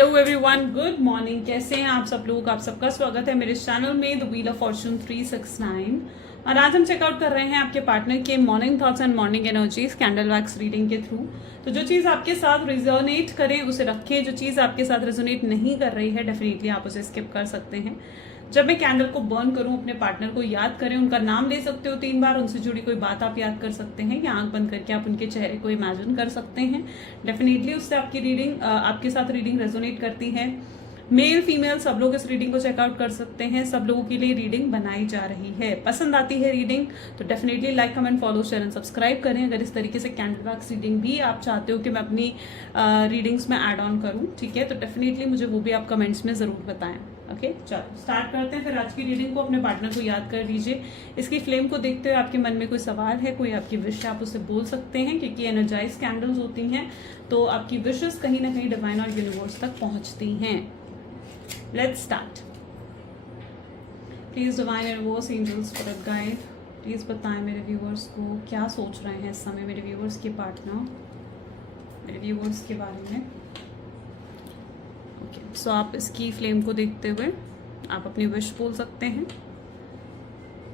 Hello everyone, good morning. कैसे हैं आप सब लोग? आप सबका स्वागत है मेरे चैनल में द व्हील ऑफ फॉर्चून 369। और आज हम चेकआउट कर रहे हैं आपके पार्टनर के morning thoughts and morning energies candle wax reading के थ्रू। तो जो चीज़ आपके साथ रिजोनेट करे उसे रखें, जो चीज़ आपके साथ रिजोनेट नहीं कर रही है डेफिनेटली आप उसे स्किप कर सकते हैं। जब मैं कैंडल को बर्न करूं, अपने पार्टनर को याद करें, उनका नाम ले सकते हो 3 बार, उनसे जुड़ी कोई बात आप याद कर सकते हैं या आंख बंद करके आप उनके चेहरे को इमेजिन कर सकते हैं। डेफिनेटली उससे आपकी रीडिंग आपके साथ रीडिंग रेजोनेट करती है। मेल फीमेल सब लोग इस रीडिंग को चेकआउट कर सकते हैं। सब लोगों के लिए रीडिंग बनाई जा रही है। पसंद आती है रीडिंग तो definitely like, comment, follow, share and subscribe करें। अगर इस तरीके से कैंडल वैक्स रीडिंग भी आप चाहते हो कि मैं अपनी रीडिंग्स में ऐड ऑन करूं, ठीक है, तो डेफिनेटली मुझे वो भी आप कमेंट्स में जरूर बताएं। ओके, चलो स्टार्ट करते हैं फिर आज की रीडिंग को। अपने पार्टनर को याद कर लीजिए। इसकी फ्लेम को देखते हुए आपके मन में कोई सवाल है, कोई आपकी विश है, आप उससे बोल सकते हैं क्योंकि एनर्जाइज कैंडल्स होती हैं तो आपकी विशेस कहीं ना कहीं डिवाइन और यूनिवर्स तक पहुंचती हैं। Let's start. Please divine universe, angels, spirit guide, please बताएं मेरे व्यूअर्स को क्या सोच रहे हैं इस समय मेरे व्यूअर्स के पार्टनर, मेरे व्यूअर्स के बारे में। ओके, सो आप इसकी फ्लेम को देखते हुए आप अपनी विश बोल सकते हैं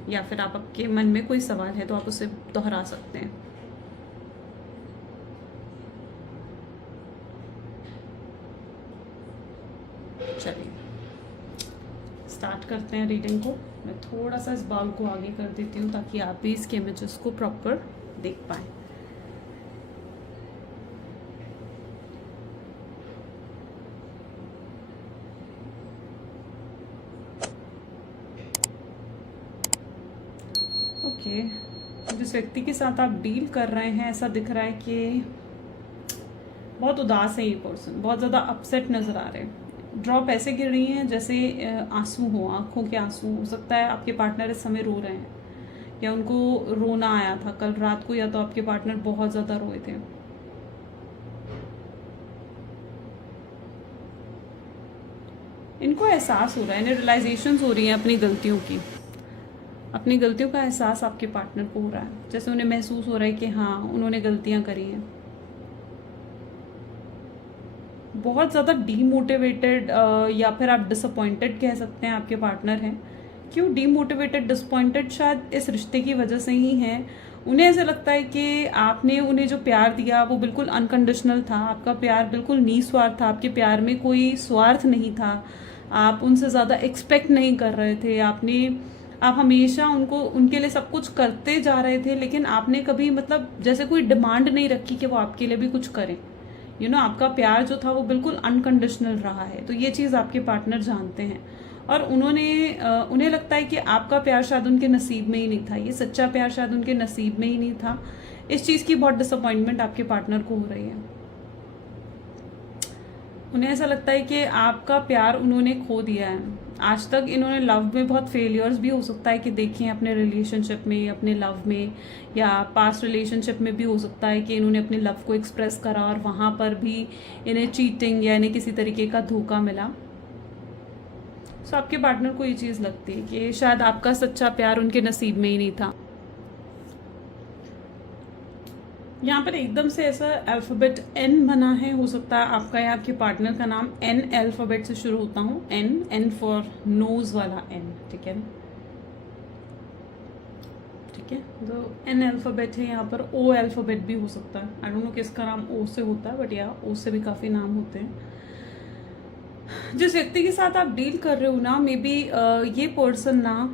या फिर आप आपके मन में कोई सवाल है तो आप उसे दोहरा सकते हैं। चलिए स्टार्ट करते हैं रीडिंग को। मैं थोड़ा सा इस बॉल को आगे कर देती हूँ ताकि आप भी इसके इमेजेस को प्रॉपर देख पाएं। ओके, जिस व्यक्ति के साथ आप डील कर रहे हैं ऐसा दिख रहा है कि बहुत उदास है ये पर्सन, बहुत ज़्यादा अपसेट नज़र आ रहे हैं। ड्रॉप ऐसे गिर रही हैं जैसे आंसू हो, आंखों के आंसू। हो सकता है आपके पार्टनर इस समय रो रहे हैं या उनको रोना आया था कल रात को, या तो आपके पार्टनर बहुत ज़्यादा रोए थे। इनको एहसास हो रहा है, इन्हें रियलाइजेशंस हो रही हैं अपनी गलतियों की। अपनी गलतियों का एहसास आपके पार्टनर को हो रहा है, जैसे उन्हें महसूस हो रहा है कि हाँ उन्होंने गलतियां करी हैं। बहुत ज़्यादा डीमोटिवेटेड या फिर आप डिसअपॉइंटेड कह सकते हैं आपके पार्टनर हैं। क्यों डीमोटिवेटेड, डिसअपॉइंटेड? शायद इस रिश्ते की वजह से ही हैं। उन्हें ऐसा लगता है कि आपने उन्हें जो प्यार दिया वो बिल्कुल अनकंडीशनल था। आपका प्यार बिल्कुल निस्वार्थ था, आपके प्यार में कोई स्वार्थ नहीं था। आप उनसे ज़्यादा एक्सपेक्ट नहीं कर रहे थे। आप हमेशा उनको, उनके लिए सब कुछ करते जा रहे थे, लेकिन आपने कभी मतलब जैसे कोई डिमांड नहीं रखी कि वो आपके लिए भी कुछ करें। आपका प्यार जो था वो बिल्कुल अनकंडीशनल रहा है। तो ये चीज़ आपके पार्टनर जानते हैं और उन्हें लगता है कि आपका प्यार शायद उनके नसीब में ही नहीं था, ये सच्चा प्यार शायद उनके नसीब में ही नहीं था। इस चीज़ की बहुत डिसअपॉइंटमेंट आपके पार्टनर को हो रही है। उन्हें ऐसा लगता है कि आपका प्यार उन्होंने खो दिया है। आज तक इन्होंने लव में बहुत फेलियर्स भी हो सकता है कि देखें अपने रिलेशनशिप में, अपने लव में, या पास्ट रिलेशनशिप में भी हो सकता है कि इन्होंने अपने लव को एक्सप्रेस करा और वहाँ पर भी इन्हें चीटिंग या इन्हें किसी तरीके का धोखा मिला। सो आपके पार्टनर को ये चीज़ लगती है कि शायद आपका सच्चा प्यार उनके नसीब में ही नहीं था। यहाँ पर एकदम से ऐसा अल्फ़ाबेट एन बना है। हो सकता है आपका या आपके पार्टनर का नाम एन अल्फ़ाबेट से शुरू होता हूँ। एन फॉर नोज वाला एन, ठीक है, ठीक है। तो एन अल्फ़ाबेट है। यहाँ पर ओ अल्फ़ाबेट भी हो सकता है। आई डोंट नो किसका नाम ओ से होता है, बट या ओ से भी काफ़ी नाम होते हैं। जिस व्यक्ति के साथ आप डील कर रहे हो ना, मे बी ये पर्सन ना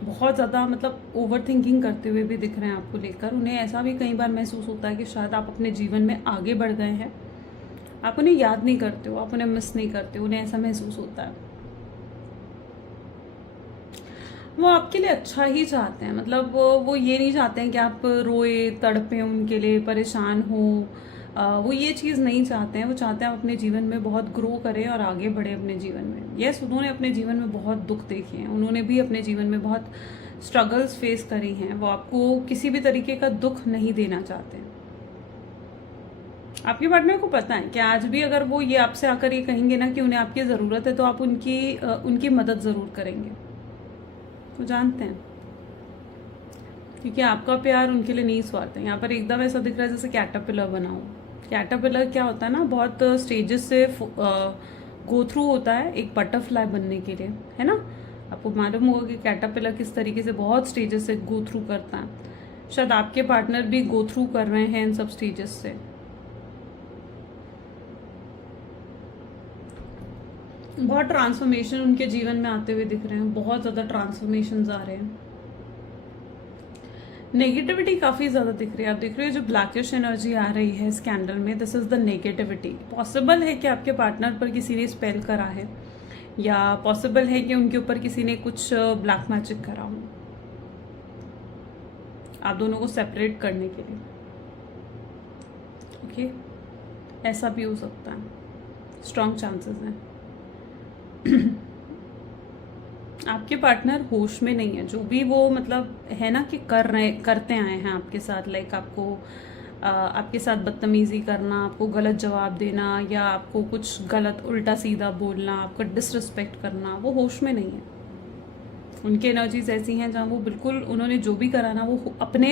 बहुत ज़्यादा मतलब ओवर थिंकिंग करते हुए भी दिख रहे हैं आपको लेकर। उन्हें ऐसा भी कई बार महसूस होता है कि शायद आप अपने जीवन में आगे बढ़ गए हैं, आप उन्हें याद नहीं करते हो, आप उन्हें मिस नहीं करते हो। उन्हें ऐसा महसूस होता है। वो आपके लिए अच्छा ही चाहते हैं, मतलब वो ये नहीं चाहते हैं कि आप रोए तड़पे उनके लिए, परेशान हो। वो ये चीज़ नहीं चाहते हैं। वो चाहते हैं आप अपने जीवन में बहुत ग्रो करें और आगे बढ़े अपने जीवन में। यस, उन्होंने अपने जीवन में बहुत दुख देखे हैं, उन्होंने भी अपने जीवन में बहुत स्ट्रगल्स फेस करी हैं। वो आपको किसी भी तरीके का दुख नहीं देना चाहते। आपके पार्टनर को पता है कि आज भी अगर वो ये आपसे आकर ये कहेंगे ना कि उन्हें आपकी ज़रूरत है तो आप उनकी मदद ज़रूर करेंगे। वो जानते हैं क्योंकि आपका प्यार उनके लिए नहीं स्वार्थ है। यहाँ पर एकदम ऐसा दिख रहा है जैसे कैटरपिलर बना हो। कैटरपिलर क्या होता है ना, बहुत स्टेजेस से गो थ्रू होता है एक बटरफ्लाई बनने के लिए, है ना। आपको मालूम होगा कि कैटरपिलर किस तरीके से बहुत स्टेजेस से गो थ्रू करता है। शायद आपके पार्टनर भी गो थ्रू कर रहे हैं इन सब स्टेजेस से। बहुत ट्रांसफॉर्मेशन उनके जीवन में आते हुए दिख रहे हैं, बहुत ज़्यादा ट्रांसफॉर्मेशन आ रहे हैं। नेगेटिविटी काफ़ी ज़्यादा दिख रही है। आप देख रहे हो जो ब्लैकिश एनर्जी आ रही है इस कैंडल में, this is the negativity. Possible है कि आपके पार्टनर पर किसी ने स्पेल करा है, या पॉसिबल है कि उनके ऊपर किसी ने कुछ ब्लैक मैजिक करा हो आप दोनों को सेपरेट करने के लिए। ओके, ऐसा भी हो सकता है, स्ट्रॉन्ग चांसेस हैं। आपके पार्टनर होश में नहीं है, जो भी वो मतलब है ना कि करते आए हैं आपके साथ, लाइक आपके साथ बदतमीजी करना, आपको गलत जवाब देना, या आपको कुछ गलत उल्टा सीधा बोलना, आपका डिसरिस्पेक्ट करना, वो होश में नहीं है। उनकी एनर्जीज ऐसी हैं जहाँ वो बिल्कुल, उन्होंने जो भी करा ना वो अपने,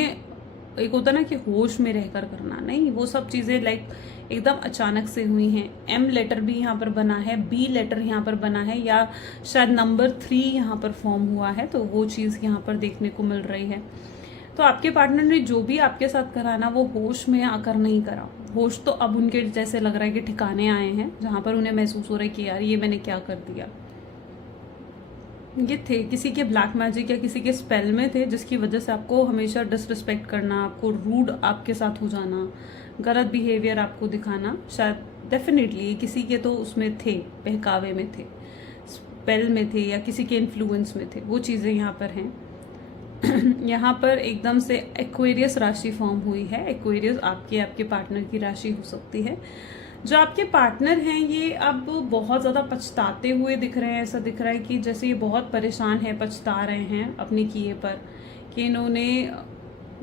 एक होता ना कि होश में रहकर करना, नहीं, वो सब चीज़ें लाइक एकदम अचानक से हुई हैं। एम लेटर भी यहाँ पर बना है, बी लेटर यहाँ पर बना है, या शायद नंबर 3 यहाँ पर फॉर्म हुआ है, तो वो चीज़ यहाँ पर देखने को मिल रही है। तो आपके पार्टनर ने जो भी आपके साथ करा ना वो होश में आकर नहीं करा। होश तो अब उनके जैसे लग रहा है कि ठिकाने आए हैं, जहाँ पर उन्हें महसूस हो रहा है कि यार ये मैंने क्या कर दिया। ये थे किसी के ब्लैक मैजिक या किसी के स्पेल में थे, जिसकी वजह से आपको हमेशा डिसरिस्पेक्ट करना, आपको रूड आपके साथ हो जाना, गलत बिहेवियर आपको दिखाना। शायद डेफिनेटली किसी के तो उसमें थे, बहकावे में थे, स्पेल में थे, या किसी के इन्फ्लुएंस में थे, वो चीज़ें यहाँ पर हैं। यहाँ पर एकदम से एक्वेरियस राशि फॉर्म हुई है। एक्वेरियस आपके पार्टनर की राशि हो सकती है। जो आपके पार्टनर हैं ये अब बहुत ज़्यादा पछताते हुए दिख रहे हैं। ऐसा दिख रहा है कि जैसे ये बहुत परेशान है, पछता रहे हैं अपने किए पर, कि इन्होंने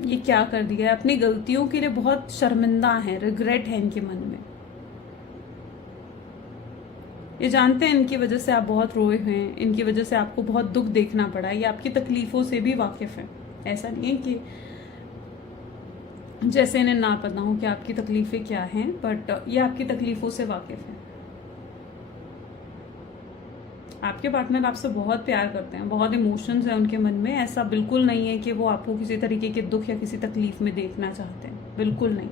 ये क्या कर दिया है। अपनी गलतियों के लिए बहुत शर्मिंदा हैं, रिग्रेट है इनके मन में। ये जानते हैं इनकी वजह से आप बहुत रोए हुए हैं, इनकी वजह से आपको बहुत दुख देखना पड़ा है। ये आपकी तकलीफ़ों से भी वाकिफ़ है। ऐसा नहीं है कि जैसे इन्हें ना पता हो कि आपकी तकलीफ़ें क्या हैं, बट ये आपकी तकलीफ़ों से वाकिफ़ है। आपके पार्टनर आपसे बहुत प्यार करते हैं, बहुत इमोशंस हैं उनके मन में। ऐसा बिल्कुल नहीं है कि वो आपको किसी तरीके के दुख या किसी तकलीफ़ में देखना चाहते हैं, बिल्कुल नहीं।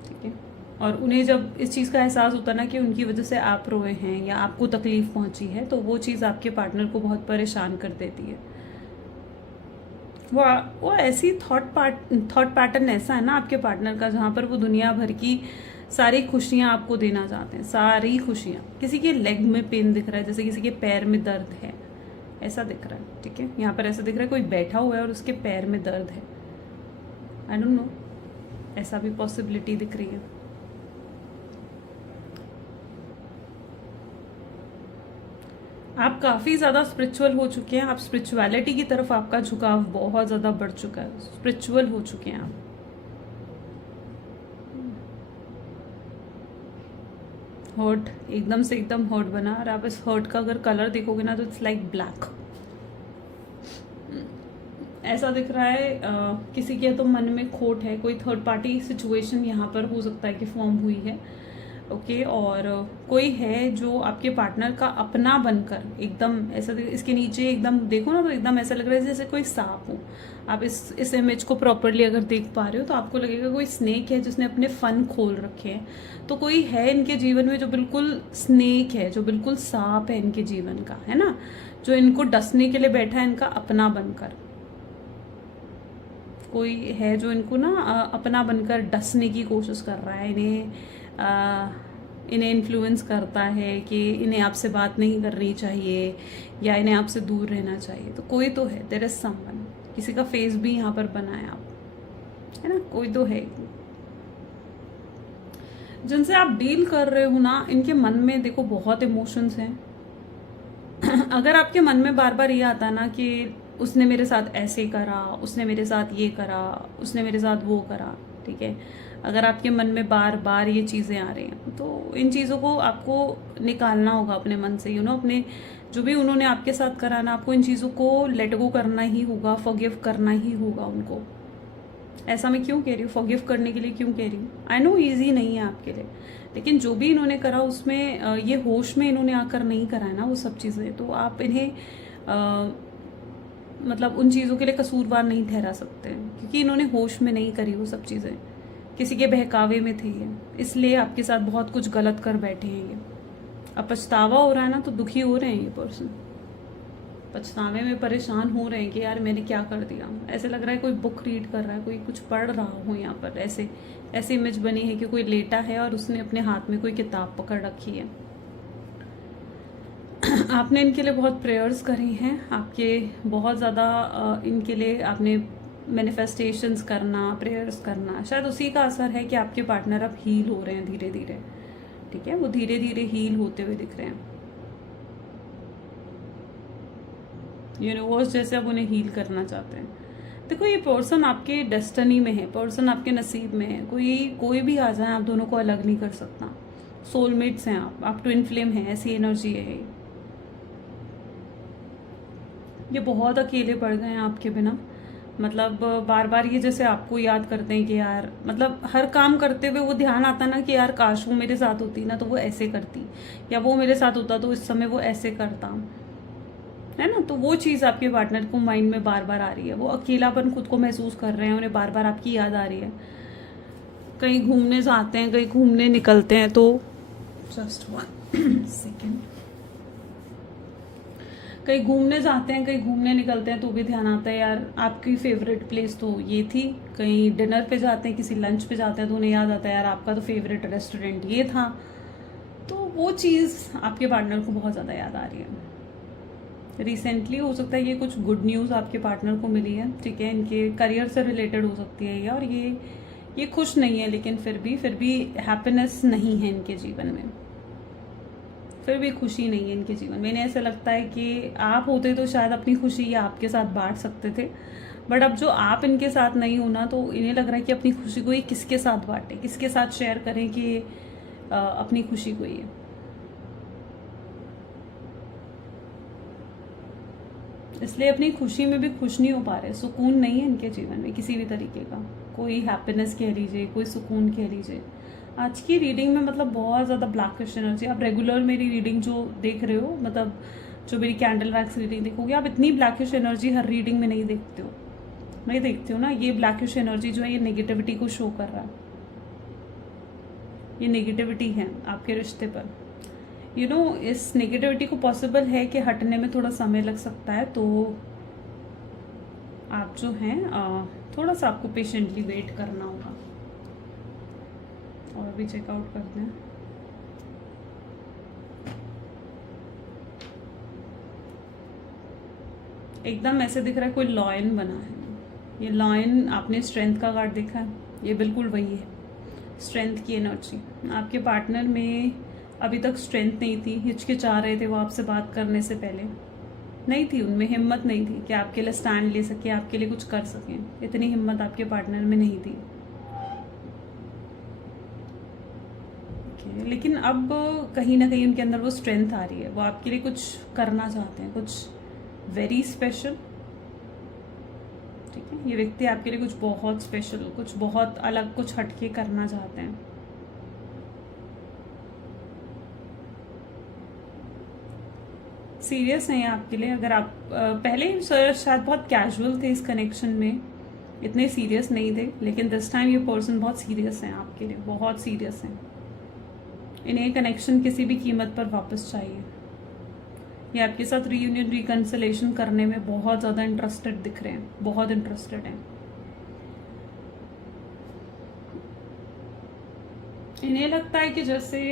ठीक है, और उन्हें जब इस चीज़ का एहसास होता है ना कि उनकी वजह से आप रोए हैं या आपको तकलीफ़ पहुंची है, तो वो चीज़ आपके पार्टनर को बहुत परेशान कर देती है। वो ऐसी थॉट पैटर्न ऐसा है ना आपके पार्टनर का, जहाँ पर वो दुनिया भर की सारी खुशियाँ आपको देना चाहते हैं, सारी खुशियाँ। किसी के लेग में पेन दिख रहा है, जैसे किसी के पैर में दर्द है, ऐसा दिख रहा है। ठीक है, यहाँ पर ऐसा दिख रहा है कोई बैठा हुआ है और उसके पैर में दर्द है। आई डोंट नो, ऐसा भी पॉसिबिलिटी दिख रही है। आप काफ़ी ज़्यादा स्पिरिचुअल हो चुके हैं। आप स्पिरिचुअलिटी की तरफ आपका झुकाव बहुत ज़्यादा बढ़ चुका है, स्पिरिचुअल हो चुके हैं आप। हर्ट, एकदम से एकदम हर्ट बना, और आप इस हर्ट का अगर कलर देखोगे ना तो इट्स लाइक ब्लैक। ऐसा दिख रहा है किसी के तो मन में खोट है, कोई थर्ड पार्टी सिचुएशन यहाँ पर हो सकता है कि फॉर्म हुई है। ओके, और कोई है जो आपके पार्टनर का अपना बनकर एकदम ऐसा, इसके नीचे एकदम देखो ना तो एकदम ऐसा लग रहा है जैसे कोई सांप हो। आप इस इमेज को प्रॉपरली अगर देख पा रहे हो तो आपको लगेगा कोई स्नेक है जिसने अपने फन खोल रखे हैं। तो कोई है इनके जीवन में जो बिल्कुल स्नेक है, जो बिल्कुल सांप है इनके जीवन का, है ना, जो इनको डसने के लिए बैठा है इनका अपना बनकर। कोई है जो इनको ना अपना बनकर डसने की कोशिश कर रहा है, इन्हें इन्फ्लुएंस करता है कि इन्हें आपसे बात नहीं करनी चाहिए या इन्हें आपसे दूर रहना चाहिए। तो कोई तो है, देयर इज समवन। किसी का फेस भी यहाँ पर बना है, आप, है ना, कोई तो है जिनसे आप डील कर रहे हो ना। इनके मन में देखो बहुत इमोशंस हैं। अगर आपके मन में बार बार ये आता ना कि उसने मेरे साथ ऐसे करा, उसने मेरे साथ ये करा, उसने मेरे साथ वो करा, ठीक है, अगर आपके मन में बार बार ये चीज़ें आ रही हैं तो इन चीज़ों को आपको निकालना होगा अपने मन से। अपने जो भी उन्होंने आपके साथ करा ना, आपको इन चीज़ों को लेट गो करना ही होगा, फॉरगिव करना ही होगा उनको, ऐसा मैं क्यों कह रही हूँ, फॉरगिव करने के लिए क्यों कह रही हूँ? आई नो ईजी नहीं है आपके लिए, लेकिन जो भी इन्होंने करा उसमें ये होश में इन्होंने आकर नहीं करा है ना वो सब चीज़ें, तो आप इन्हें मतलब उन चीज़ों के लिए कसूरवार नहीं ठहरा सकते, क्योंकि इन्होंने होश में नहीं करी वो सब चीज़ें, किसी के बहकावे में थे ये, इसलिए आपके साथ बहुत कुछ गलत कर बैठे हैं ये। अब पछतावा हो रहा है ना, तो दुखी हो रहे हैं ये पर्सन, पछतावे में परेशान हो रहे हैं कि यार मैंने क्या कर दिया। ऐसे लग रहा है कोई बुक रीड कर रहा है, कोई कुछ पढ़ रहा हो यहाँ पर, ऐसे ऐसी इमेज बनी है कि कोई लेटा है और उसने अपने हाथ में कोई किताब पकड़ रखी है। आपने इनके लिए बहुत प्रेयर्स करी हैं, आपके बहुत ज़्यादा इनके लिए आपने मैनिफेस्टेशंस करना, प्रेयर्स करना, शायद उसी का असर है कि आपके पार्टनर अब हील हो रहे हैं धीरे धीरे। ठीक है, वो धीरे धीरे हील होते हुए दिख रहे हैं। यूनिवर्स जैसे अब उन्हें हील करना चाहते हैं। देखो ये पर्सन आपके डेस्टिनी में है, पर्सन आपके नसीब में है, कोई भी आ जाए आप दोनों को अलग नहीं कर सकता। सोलमेट्स हैं आप ट्विन फ्लेम हैं, ऐसी एनर्जी है। ये बहुत अकेले पड़ गए हैं आपके बिना, मतलब बार बार ये जैसे आपको याद करते हैं कि यार, मतलब हर काम करते हुए वो ध्यान आता ना कि यार काश वो मेरे साथ होती ना तो वो ऐसे करती, या वो मेरे साथ होता तो इस समय वो ऐसे करता, है ना। तो वो चीज़ आपके पार्टनर को माइंड में बार बार आ रही है, वो अकेलापन खुद को महसूस कर रहे हैं, उन्हें बार बार आपकी याद आ रही है। कहीं घूमने जाते हैं, कहीं घूमने निकलते हैं तो जस्ट 1 सेकेंड, कहीं घूमने जाते हैं, कहीं घूमने निकलते हैं तो भी ध्यान आता है यार आपकी फेवरेट प्लेस तो ये थी। कहीं डिनर पे जाते हैं, किसी लंच पे जाते हैं तो उन्हें याद आता है यार आपका तो फेवरेट रेस्टोरेंट ये था। तो वो चीज़ आपके पार्टनर को बहुत ज़्यादा याद आ रही है। रिसेंटली हो सकता है ये कुछ गुड न्यूज़ आपके पार्टनर को मिली है, ठीक है, इनके करियर से रिलेटेड हो सकती है ये, और ये खुश नहीं है, लेकिन फिर भी हैप्पीनेस नहीं है इनके जीवन में, फिर भी खुशी नहीं है इनके जीवन में। इन्हें ऐसा लगता है कि आप होते तो शायद अपनी खुशी ये आपके साथ बांट सकते थे, बट अब जो आप इनके साथ नहीं हो ना, तो इन्हें लग रहा है कि अपनी खुशी को ये किसके साथ बांटे, किसके साथ शेयर करें कि अपनी खुशी को ये। इसलिए अपनी खुशी में भी खुश नहीं हो पा रहे, सुकून नहीं है इनके जीवन में किसी भी तरीके का, कोई हैप्पीनेस कह लीजिए, कोई सुकून कह लीजिए। आज की रीडिंग में मतलब बहुत ज़्यादा ब्लैकिश एनर्जी। आप रेगुलर मेरी रीडिंग जो देख रहे हो, मतलब जो मेरी कैंडल वैक्स रीडिंग देखोगे आप, इतनी ब्लैकिश एनर्जी हर रीडिंग में नहीं देखते हो ना। ये ब्लैकिश एनर्जी जो है ये नेगेटिविटी को शो कर रहा है, ये नेगेटिविटी है आपके रिश्ते पर। इस नेगेटिविटी को पॉसिबल है कि हटने में थोड़ा समय लग सकता है, तो आप जो हैं थोड़ा सा आपको पेशेंटली वेट करना होगा। और अभी चेकआउट करते हैं। एकदम ऐसे दिख रहा है कोई लॉयन बना है। ये लॉयन, आपने स्ट्रेंथ का कार्ड देखा है, ये बिल्कुल वही है, स्ट्रेंथ की एनर्जी। आपके पार्टनर में अभी तक स्ट्रेंथ नहीं थी, हिचकिचा रहे थे वो आपसे बात करने से पहले, नहीं थी उनमें, हिम्मत नहीं थी कि आपके लिए स्टैंड ले सके, आपके लिए कुछ कर सकें, इतनी हिम्मत आपके पार्टनर में नहीं थी। लेकिन अब कहीं ना कहीं उनके अंदर वो स्ट्रेंथ आ रही है, वो आपके लिए कुछ करना चाहते हैं, कुछ वेरी स्पेशल। ठीक है, ये व्यक्ति आपके लिए कुछ बहुत स्पेशल, कुछ बहुत अलग, कुछ हटके करना चाहते हैं। सीरियस हैं आपके लिए। अगर आप पहले शायद बहुत कैजुअल थे इस कनेक्शन में, इतने सीरियस नहीं थे, लेकिन दिस टाइम ये पर्सन बहुत सीरियस हैं आपके लिए, बहुत सीरियस हैं। इन्हें कनेक्शन किसी भी कीमत पर वापस चाहिए। ये आपके साथ रीयूनियन, रिकंसिलेशन करने में बहुत ज़्यादा इंटरेस्टेड दिख रहे हैं, बहुत इंटरेस्टेड हैं। इन्हें लगता है कि जैसे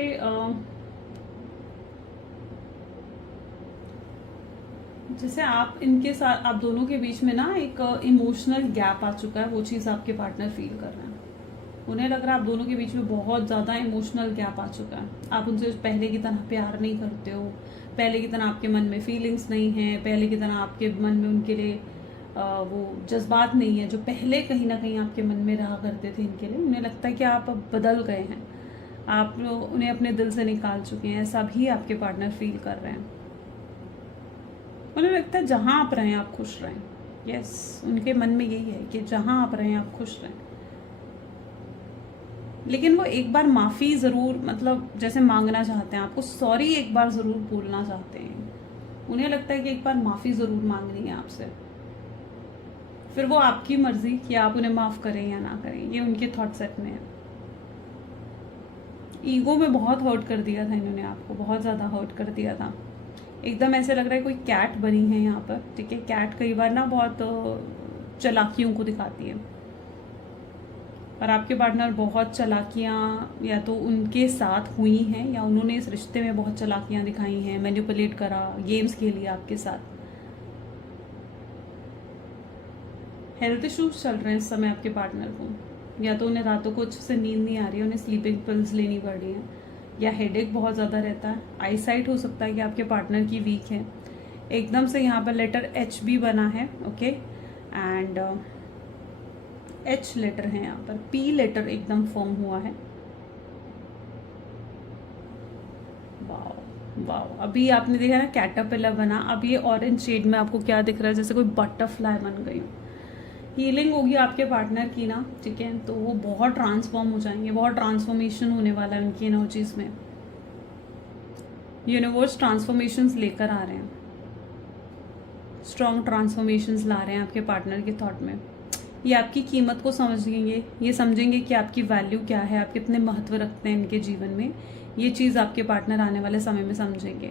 आप इनके साथ, आप दोनों के बीच में ना एक इमोशनल गैप आ चुका है, वो चीज़ आपके पार्टनर फील कर रहे हैं। उन्हें लग रहा है आप दोनों के बीच में बहुत ज़्यादा इमोशनल गैप आ चुका है। आप उनसे पहले की तरह प्यार नहीं करते हो, पहले की तरह आपके मन में फीलिंग्स नहीं है, पहले की तरह आपके मन में उनके लिए वो जज्बात नहीं है जो पहले कहीं ना कहीं आपके मन में रहा करते थे इनके लिए। उन्हें लगता है कि आप अब बदल गए हैं, आप उन्हें अपने दिल से निकाल चुके हैं, ऐसा भी आपके पार्टनर फील कर रहे हैं। उन्हें लगता है जहाँ आप रहें आप खुश रहें, यस, उनके मन में यही है कि जहाँ आप रहें आप खुश रहें, लेकिन वो एक बार माफ़ी ज़रूर, मतलब जैसे मांगना चाहते हैं, आपको सॉरी एक बार ज़रूर बोलना चाहते हैं। उन्हें लगता है कि एक बार माफ़ी ज़रूर मांगनी है आपसे। फिर वो आपकी मर्ज़ी कि आप उन्हें माफ़ करें या ना करें, ये उनके थॉट सेट में है। ईगो में बहुत हर्ट कर दिया था इन्होंने आपको, बहुत ज़्यादा हर्ट कर दिया था। एकदम ऐसे लग रहा है कोई कैट बनी है यहाँ पर, ठीक है। कैट कई बार ना बहुत चालाकियों को दिखाती है, और आपके पार्टनर बहुत चालाकियाँ या तो उनके साथ हुई हैं या उन्होंने इस रिश्ते में बहुत चालाकियाँ दिखाई हैं, मैनिपुलेट करा, गेम्स खेली आपके साथ। हेल्थ इश्यूज चल रहे हैं इस समय आपके पार्टनर को, या तो उन्हें रातों को अच्छे से नींद नहीं आ रही है, उन्हें स्लीपिंग पिल्स लेनी पड़ रही है, या हेडेक बहुत ज़्यादा रहता है। आई साइट हो सकता है कि आपके पार्टनर की वीक है। एकदम से यहाँ पर लेटर एच भी बना है, ओके, एंड एच लेटर है यहाँ पर, पी लेटर एकदम फॉर्म हुआ है। वाओ वाओ, अभी आपने देखा ना कैटरपिलर बना, अब ये ऑरेंज शेड में आपको क्या दिख रहा है, जैसे कोई बटरफ्लाई बन गई। हीलिंग होगी आपके पार्टनर की ना, ठीक है, तो वो बहुत ट्रांसफॉर्म हो जाएंगे, बहुत ट्रांसफॉर्मेशन होने वाला है उनकी एनर्जीज में। यूनिवर्स ट्रांसफॉर्मेशंस लेकर आ रहे हैं, स्ट्रॉन्ग ट्रांसफॉर्मेशंस ला रहे हैं आपके पार्टनर के थॉट में। ये आपकी कीमत को समझेंगे, ये समझेंगे कि आपकी वैल्यू क्या है, आप कितने महत्व रखते हैं इनके जीवन में। ये चीज़ आपके पार्टनर आने वाले समय में समझेंगे।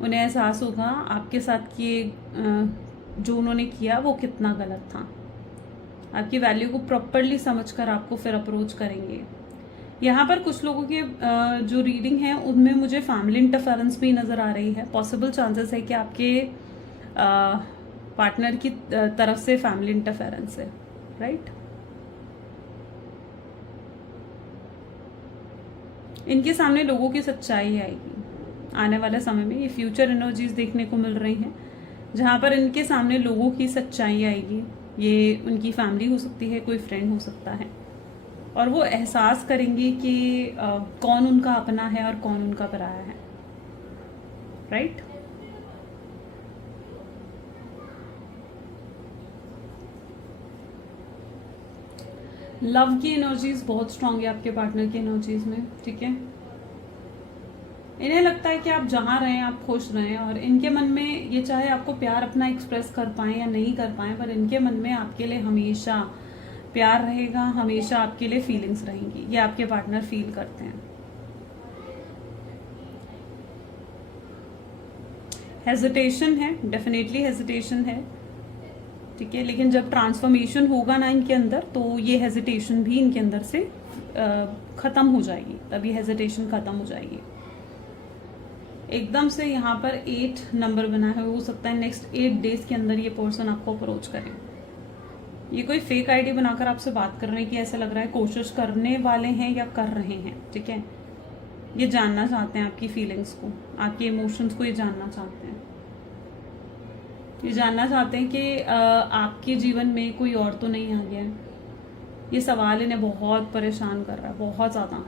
उन्हें एहसास होगा आपके साथ कि जो उन्होंने किया वो कितना गलत था। आपकी वैल्यू को प्रॉपरली समझकर आपको फिर अप्रोच करेंगे। यहाँ पर कुछ लोगों के जो रीडिंग है उनमें मुझे फैमिली इंटरफेरेंस भी नज़र आ रही है। पॉसिबल चांसेस है कि आपके पार्टनर की तरफ से फैमिली इंटरफेरेंस है, राइट। इनके सामने लोगों की सच्चाई आएगी आने वाले समय में। ये फ्यूचर एनर्जीज देखने को मिल रही हैं जहाँ पर इनके सामने लोगों की सच्चाई आएगी। ये उनकी फैमिली हो सकती है, कोई फ्रेंड हो सकता है, और वो एहसास करेंगे कि कौन उनका अपना है और कौन उनका पराया है, राइट। लव की एनर्जीज बहुत स्ट्रांग है आपके पार्टनर की एनर्जीज में, ठीक है। इन्हें लगता है कि आप जहाँ रहें आप खुश रहें, और इनके मन में ये चाहे आपको प्यार अपना एक्सप्रेस कर पाएं या नहीं कर पाएं, पर इनके मन में आपके लिए हमेशा प्यार रहेगा, हमेशा आपके लिए फीलिंग्स रहेंगी। ये आपके पार्टनर फील करते हैं। हेजिटेशन है, डेफिनेटली हेजिटेशन है, ठीक है, लेकिन जब ट्रांसफॉर्मेशन होगा ना इनके अंदर, तो ये हेजिटेशन भी इनके अंदर से खत्म हो जाएगी, तब ये हेजिटेशन खत्म हो जाएगी। एकदम से यहाँ पर 8 नंबर बना है, हो सकता है नेक्स्ट 8 डेज के अंदर ये पर्सन आपको अप्रोच करे। ये कोई फेक आईडी बनाकर आपसे बात करने की ऐसा लग रहा है कोशिश करने वाले हैं या कर रहे हैं, ठीक है। ये जानना चाहते हैं आपकी फीलिंग्स को, आपके इमोशंस को ये जानना चाहते हैं। ये जानना चाहते हैं कि आपके जीवन में कोई और तो नहीं आ गया है। ये सवाल इन्हें बहुत परेशान कर रहा है, बहुत ज़्यादा।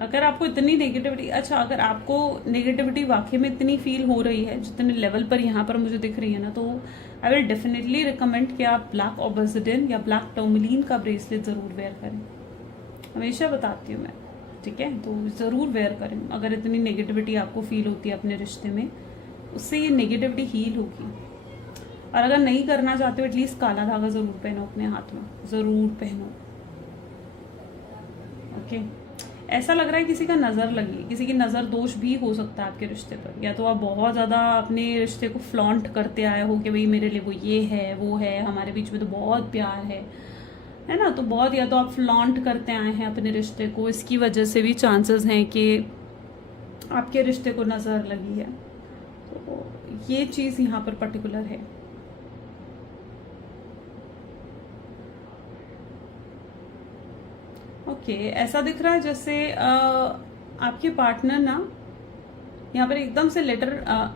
अगर आपको इतनी नेगेटिविटी, अच्छा अगर आपको नेगेटिविटी वाकई में इतनी फील हो रही है जितने लेवल पर यहाँ पर मुझे दिख रही है ना, तो आई विल डेफिनेटली रिकमेंड कि आप ब्लैक ऑब्सिडियन या ब्लैक टर्मलीन का ब्रेसलेट ज़रूर वेयर करें। हमेशा बताती हूँ मैं, ठीक है, तो ज़रूर वेयर करें। अगर इतनी नेगेटिविटी आपको फील होती है अपने रिश्ते में, उससे ये नेगेटिविटी हील होगी। और अगर नहीं करना चाहते हो, एटलीस्ट काला धागा ज़रूर पहनो अपने हाथ में, ज़रूर पहनो, ओके। ऐसा लग रहा है किसी का नज़र लगी, किसी की नज़र दोष भी हो सकता है आपके रिश्ते पर, या तो आप बहुत ज़्यादा अपने रिश्ते को फ्लॉन्ट करते आए हो कि भाई मेरे लिए वो ये है वो है, हमारे बीच में तो बहुत प्यार है ना, तो बहुत, या तो आप फ्लॉन्ट करते आए हैं अपने रिश्ते को, इसकी वजह से भी चांसेस हैं कि आपके रिश्ते को नज़र लगी है। तो ये चीज़ यहाँ पर पर्टिकुलर है। ओके, ऐसा दिख रहा है जैसे आपके पार्टनर ना, यहाँ पर एकदम से लेटर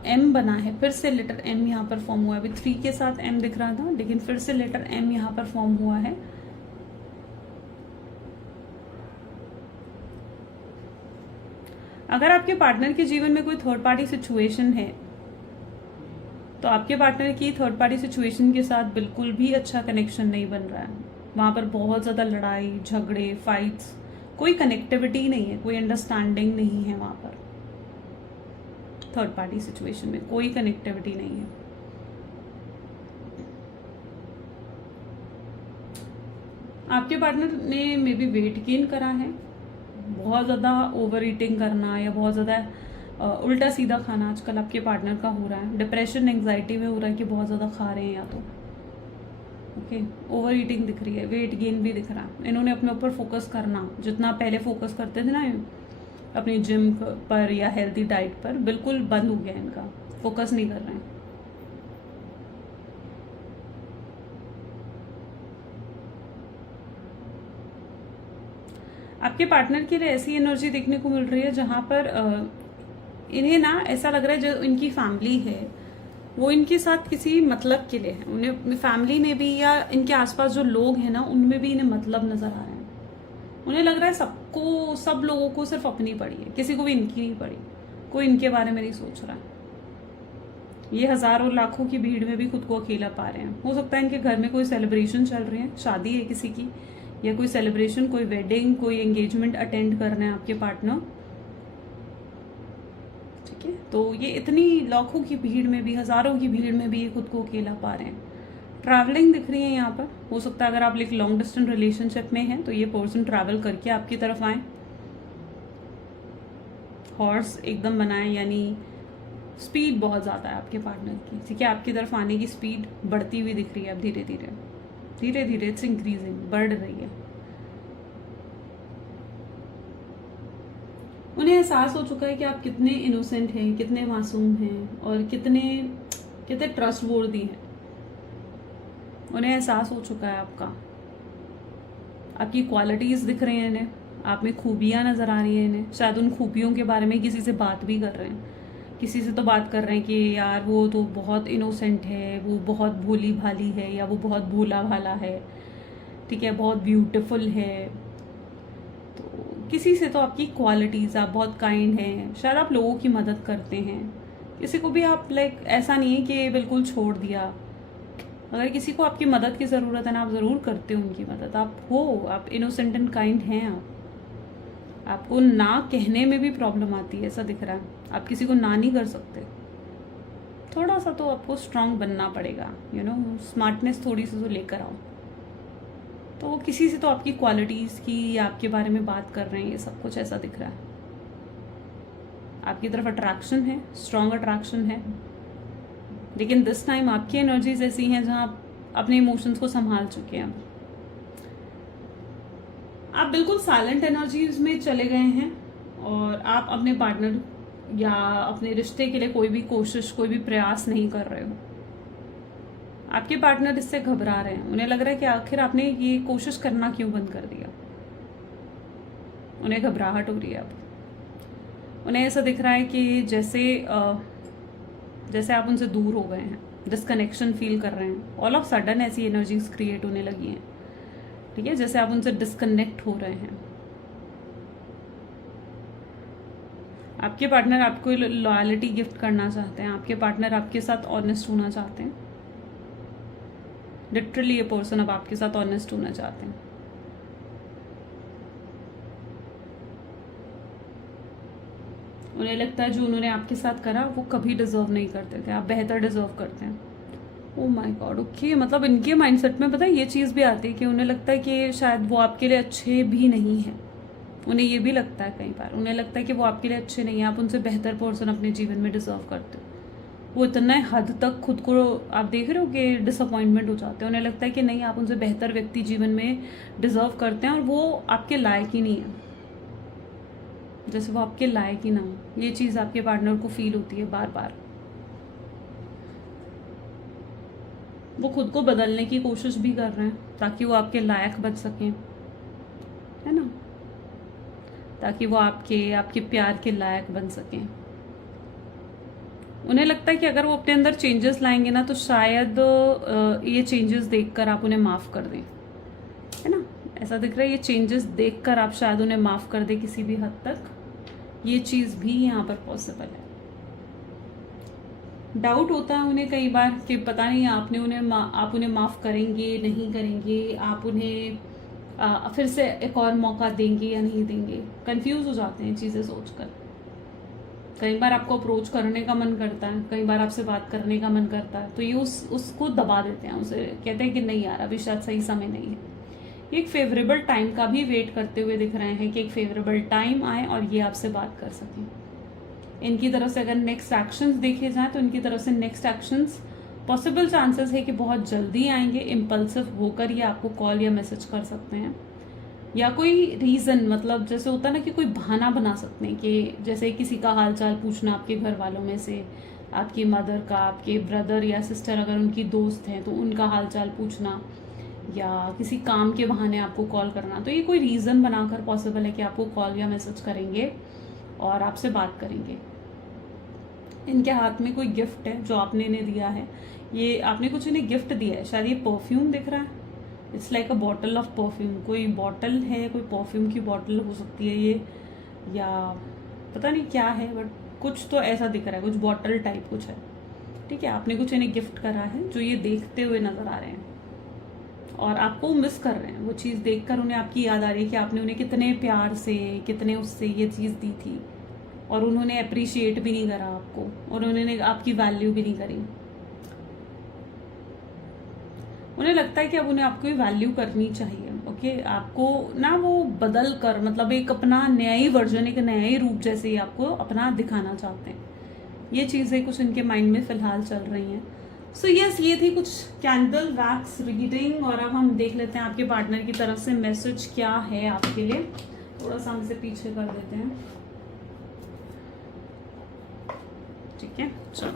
एम बना है, फिर से लेटर एम यहाँ पर फॉर्म हुआ है। अभी 3 के साथ एम दिख रहा था, लेकिन फिर से लेटर एम यहाँ पर फॉर्म हुआ है। अगर आपके पार्टनर के जीवन में कोई थर्ड पार्टी सिचुएशन है तो आपके पार्टनर की थर्ड पार्टी सिचुएशन के साथ बिल्कुल भी अच्छा कनेक्शन नहीं बन रहा है। वहां पर बहुत ज़्यादा लड़ाई झगड़े फाइट्स, कोई कनेक्टिविटी नहीं है, कोई अंडरस्टैंडिंग नहीं है वहां पर। थर्ड पार्टी सिचुएशन में कोई कनेक्टिविटी नहीं है। आपके पार्टनर ने मे बी वेट गेन करा है, बहुत ज़्यादा ओवर ईटिंग करना या बहुत ज़्यादा उल्टा सीधा खाना आजकल आपके पार्टनर का हो रहा है। डिप्रेशन एंग्जाइटी में हो रहा है कि बहुत ज़्यादा खा रहे हैं या तो ओके ओवर ईटिंग दिख रही है, वेट गेन भी दिख रहा है। इन्होंने अपने ऊपर फोकस करना, जितना पहले फोकस करते थे ना अपनी जिम पर या हेल्दी डाइट पर, बिल्कुल बंद हो गया इनका, फोकस नहीं कर रहे हैं। आपके पार्टनर के लिए ऐसी एनर्जी देखने को मिल रही है जहां पर इन्हें ना ऐसा लग रहा है जो इनकी फैमिली है वो इनके साथ किसी मतलब के लिए है। उन्हें फैमिली में भी या इनके आसपास जो लोग हैं ना उनमें भी इन्हें मतलब नजर आ रहे हैं। उन्हें लग रहा है सबको, सब लोगों को सिर्फ अपनी पड़ी है, किसी को भी इनकी नहीं पड़ी, कोई इनके बारे में नहीं सोच रहा है। ये हजारों लाखों की भीड़ में भी खुद को अकेला पा रहे हैं। हो सकता है इनके घर में कोई सेलिब्रेशन चल रही है, शादी है किसी की, या कोई सेलिब्रेशन, कोई वेडिंग, कोई एंगेजमेंट अटेंड करना है आपके पार्टनर। ठीक है, तो ये इतनी लाखों की भीड़ में भी, हजारों की भीड़ में भी ये खुद को अकेला पा रहे हैं। ट्रैवलिंग दिख रही है यहाँ पर। हो सकता है अगर आप एक लॉन्ग डिस्टेंस रिलेशनशिप में हैं तो ये पर्सन ट्रैवल करके आपकी तरफ आए, हॉर्स एकदम बनाए, यानी स्पीड बहुत ज़्यादा है आपके पार्टनर की। ठीक है, आपकी तरफ आने की स्पीड बढ़ती हुई दिख रही है अब धीरे धीरे धीरे धीरे, इट्स इंक्रीजिंग, बढ़ रही है। उन्हें एहसास हो चुका है कि आप कितने इनोसेंट हैं, कितने मासूम हैं और कितने कितने ट्रस्टवर्दी हैं। उन्हें एहसास हो चुका है आपकी क्वालिटीज दिख रही हैं इन्हें, आप में खूबियां नजर आ रही हैं इन्हें। शायद उन खूबियों के बारे में किसी से बात भी कर रहे हैं, किसी से तो बात कर रहे हैं कि यार वो तो बहुत इनोसेंट है, वो बहुत भोली भाली है, या वो बहुत भोला भाला है, ठीक है, बहुत ब्यूटीफुल है। तो किसी से तो आपकी क्वालिटीज, आप बहुत काइंड हैं, शायद आप लोगों की मदद करते हैं। किसी को भी आप ऐसा नहीं है कि बिल्कुल छोड़ दिया। अगर किसी को आपकी मदद की ज़रूरत है ना, आप ज़रूर करते हो उनकी मदद। आप इनोसेंट एंड काइंड हैं। आपको ना कहने में भी प्रॉब्लम आती है, ऐसा दिख रहा है। आप किसी को ना नहीं कर सकते। थोड़ा सा तो आपको स्ट्रांग बनना पड़ेगा, स्मार्टनेस थोड़ी सी तो लेकर आओ। तो किसी से तो आपकी क्वालिटीज़ की या आपके बारे में बात कर रहे हैं, ये सब कुछ ऐसा दिख रहा है। आपकी तरफ अट्रैक्शन है, स्ट्रांग अट्रैक्शन है, लेकिन दिस टाइम आपकी एनर्जीज ऐसी हैं जहां आप अपने इमोशंस को संभाल चुके हैं। आप बिल्कुल साइलेंट एनर्जीज में चले गए हैं और आप अपने पार्टनर या अपने रिश्ते के लिए कोई भी कोशिश, कोई भी प्रयास नहीं कर रहे हो। आपके पार्टनर इससे घबरा रहे हैं। उन्हें लग रहा है कि आखिर आपने ये कोशिश करना क्यों बंद कर दिया। उन्हें घबराहट हो रही है अब। उन्हें ऐसा दिख रहा है कि जैसे आप उनसे दूर हो गए हैं, डिस्कनेक्शन फील कर रहे हैं। ऑल ऑफ सडन ऐसी एनर्जीज क्रिएट होने लगी हैं। ठीक है, जैसे आप उनसे डिस्कनेक्ट हो रहे हैं। आपके पार्टनर आपको लॉयल्टी गिफ्ट करना चाहते हैं। आपके पार्टनर आपके साथ ऑनेस्ट होना चाहते हैं। लिटरली ये पर्सन अब आपके साथ ऑनेस्ट होना चाहते हैं। उन्हें लगता है जो उन्होंने आपके साथ करा वो कभी डिजर्व नहीं करते थे, आप बेहतर डिजर्व करते हैं। ओ माय गॉड, ओके, मतलब इनके माइंडसेट में पता है ये चीज़ भी आती है कि उन्हें लगता है कि शायद वो आपके लिए अच्छे भी नहीं हैं। उन्हें ये भी लगता है कई बार, उन्हें लगता है कि वो आपके लिए अच्छे नहीं है, आप उनसे बेहतर पर्सन अपने जीवन में डिजर्व करते हो। वो इतना हद तक खुद को आप देख रहे हो कि डिसअपॉइंटमेंट हो जाते हैं। उन्हें लगता है कि नहीं, आप उनसे बेहतर व्यक्ति जीवन में डिजर्व करते हैं और वो आपके लायक ही नहीं है, जैसे वो आपके लायक ही ना हो। ये चीज़ आपके पार्टनर को फील होती है बार बार। वो खुद को बदलने की कोशिश भी कर रहे हैं ताकि वो आपके लायक बन सकें, है ना, ताकि वो आपके प्यार के लायक बन सकें। उन्हें लगता है कि अगर वो अपने अंदर चेंजेस लाएंगे ना तो शायद ये चेंजेस देखकर आप उन्हें माफ़ कर दें, है ना, ऐसा दिख रहा है। ये चेंजेस देखकर आप शायद उन्हें माफ़ कर दें किसी भी हद तक, ये चीज़ भी यहाँ पर पॉसिबल है। डाउट होता है उन्हें कई बार कि पता नहीं आप उन्हें माफ़ करेंगे नहीं करेंगे, आप उन्हें फिर से एक और मौका देंगे या नहीं देंगे। कंफ्यूज हो जाते हैं चीज़ें सोचकर। कई बार आपको अप्रोच करने का मन करता है, कई बार आपसे बात करने का मन करता है, तो ये उसको दबा देते हैं, उसे कहते हैं कि नहीं यार अभी शायद सही समय नहीं है। ये एक फेवरेबल टाइम का भी वेट करते हुए दिख रहे हैं कि एक फेवरेबल टाइम आए और ये आपसे बात कर सकें। इनकी तरफ से अगर नेक्स्ट एक्शंस देखे जाएं तो इनकी तरफ से नेक्स्ट एक्शंस पॉसिबल चांसेस है कि बहुत जल्दी आएंगे। इम्पल्सिव होकर ये आपको कॉल या मैसेज कर सकते हैं, या कोई रीज़न, मतलब जैसे होता है ना कि कोई बहाना बना सकते हैं कि जैसे किसी का हालचाल पूछना, आपके घर वालों में से आपकी मदर का, आपके ब्रदर या सिस्टर अगर उनकी दोस्त हैं तो उनका हालचाल पूछना, या किसी काम के बहाने आपको कॉल करना। तो ये कोई रीज़न बनाकर पॉसिबल है कि आपको कॉल या मैसेज करेंगे और आपसे बात करेंगे। इनके हाथ में कोई गिफ्ट है जो आपने इन्हें दिया है, ये आपने कुछ इन्हें गिफ्ट दिया है। शायद ये परफ्यूम दिख रहा है, it's like a bottle of perfume. कोई बॉटल है, कोई परफ्यूम की बॉटल हो सकती है ये, या पता नहीं क्या है, बट कुछ तो ऐसा दिख रहा है, कुछ बॉटल टाइप कुछ है। ठीक है, आपने कुछ इन्हें गिफ्ट करा है जो ये देखते हुए नजर आ रहे हैं और आपको मिस कर रहे हैं। वो चीज़ देखकर उन्हें आपकी याद आ रही है कि आपने उन्हें कितने प्यार से, कितने उससे ये चीज़ दी थी और उन्होंने अप्रिशिएट भी नहीं करा आपको और उन्होंने आपकी वैल्यू भी नहीं करी। उन्हें लगता है कि अब उन्हें आपकी वैल्यू करनी चाहिए। ओके, आपको ना वो बदल कर, मतलब एक अपना नया ही वर्जन, एक नया ही रूप जैसे ही आपको अपना दिखाना चाहते हैं। ये चीज़ें कुछ इनके माइंड में फिलहाल चल रही हैं। सो यस, ये थी कुछ कैंडल वैक्स रीडिंग। और अब हम देख लेते हैं आपके पार्टनर की तरफ से मैसेज क्या है आपके लिए। थोड़ा सा हमसे पीछे कर देते हैं, ठीक है। चलो,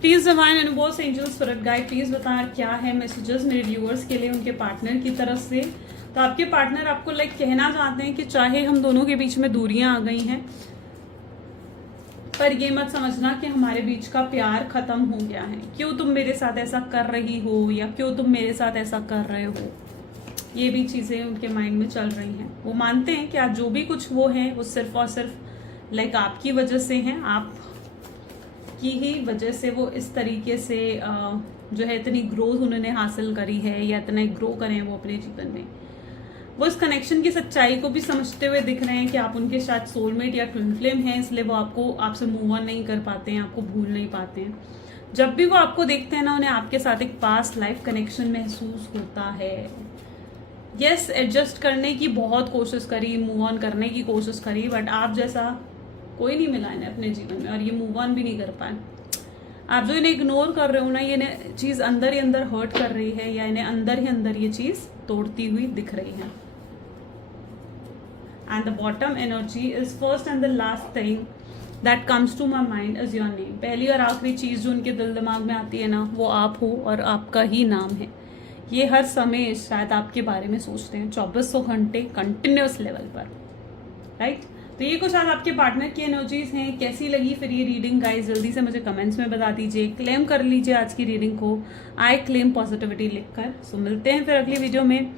please divine universe angels spirit guide please बताएं क्या है मैसेजेस मेरे व्यूअर्स के लिए उनके पार्टनर की तरफ से। तो आपके पार्टनर आपको कहना चाहते हैं कि चाहे हम दोनों के बीच में दूरियां आ गई हैं, पर ये मत समझना कि हमारे बीच का प्यार खत्म हो गया है। क्यों तुम मेरे साथ ऐसा कर रही हो, या क्यों तुम मेरे साथ ऐसा कर रहे हो, ये भी चीजें उनके माइंड में चल रही हैं। वो मानते हैं कि आज जो भी कुछ वो है वो सिर्फ और सिर्फ आपकी वजह से है, आप की ही वजह से वो इस तरीके से जो है इतनी ग्रोथ उन्होंने हासिल करी है, या इतना ग्रो करे हैं वो अपने जीवन में। वो इस कनेक्शन की सच्चाई को भी समझते हुए दिख रहे हैं कि आप उनके साथ सोलमेट या ट्विन फ्लेम हैं, इसलिए वो आपसे मूव ऑन नहीं कर पाते हैं, आपको भूल नहीं पाते हैं। जब भी वो आपको देखते हैं ना, उन्हें आपके साथ एक पास्ट लाइफ कनेक्शन महसूस होता है। यस, एडजस्ट करने की बहुत कोशिश करी, मूव ऑन करने की कोशिश करी, बट आप जैसा कोई नहीं मिला इन्हें अपने जीवन में, और ये मूव ऑन भी नहीं कर पाए। आप जो इन्हें इग्नोर कर रहे हो ना, ये चीज़ अंदर ही अंदर हर्ट कर रही है, या इन्हें अंदर ही अंदर ये चीज़ तोड़ती हुई दिख रही है। And the bottom energy is first and the last thing that comes to my mind is your name. पहली और आखिरी चीज़ जो उनके दिल दिमाग में आती है ना, वो आप हो और आपका ही नाम है। ये हर समय शायद आपके बारे में सोचते हैं 2400 घंटे कंटिन्यूस लेवल पर, राइट। तो ये कुछ आज आपके पार्टनर की एनर्जीज हैं। कैसी लगी फिर ये रीडिंग गाइस, जल्दी से मुझे कमेंट्स में बता दीजिए। क्लेम कर लीजिए आज की रीडिंग को, आई क्लेम पॉजिटिविटी लिखकर। सो मिलते हैं फिर अगली वीडियो में।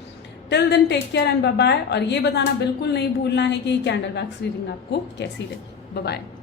Till then take care and bye bye. और ये बताना बिल्कुल नहीं भूलना है कि कैंडल वैक्स रीडिंग आपको कैसी लगी। Bye bye.